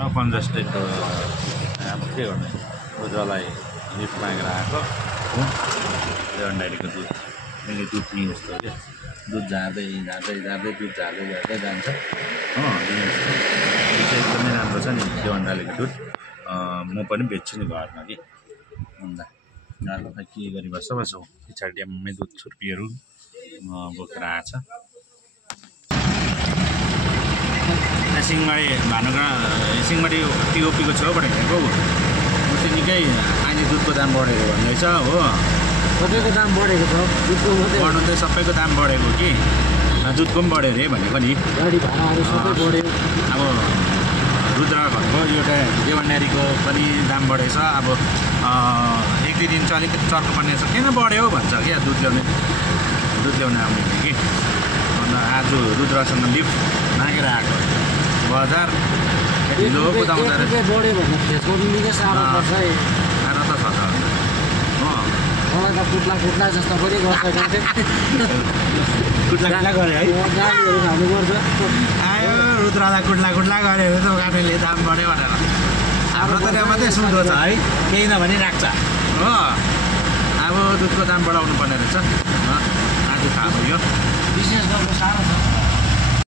पुरा कन्जस्टेड अब के गर्ने रुद्रलाई लिफ्ट मागेर आएको हो लेमन डायरीको दुध मैले दुध लिएँ जस्तो क्या दुध झार्दै झार्दै झार्दै दुध झार्दै झार्दै जान्छ हो लिएँ जस्तो यो चाहिँ एकदमै राम्रो छ नि लेमन डायरीको दुध म पनि बेच्छु नि घरमा कि अन्त घरमा खै के गरी बस्छ पछाडि ड्याममै दुध छुर्पीहरू बोकेर आएछ सिंहमारी सिंहमारी टिओपीको छेउबाट हिँडेको उसले निकै अहिले दुधको दाम बढेको भन्दैछ हो सबैको दाम बढेको छ दुधको बढ्नु चाहिँ सबैको दाम बढेको कि दुधको पनि बढ्यो अरे भनेको नि गाडी भाडाहरू सबै बढ्यो अब रुद्र भनेको एउटा देवनारीको पनि दाम बढेछ अब एक दुई दिन चाहिँ अलिकति चर्को पर्ने छ किन बढ्यो भन्छ क्या दुध ल्याउन आउने कि अन्त आज रुद्रसँग लिफ्ट मागेर आएको बजार ढिलो कुदाउँदो रहेछ बढ्यो भने फेसको निकै साह्रो पर्छ साह्रो त छ हो मलाई त कुट्ला जस्तो पनि गर्छ कुट्ला गऱ्यो है गाडीहरू खानुपर्छ आयो रुद्रलाई कुट्ला गऱ्यो भने दोकानेले दाम बढ्यो भनेर हाम्रो त मात्रै सुन्दो छ है केही नभनी राख्छ हो अब दुधको दाम बढाउनु पर्ने रहेछ आज थाहा भयो बिजनेस गर्नु साह्रो छ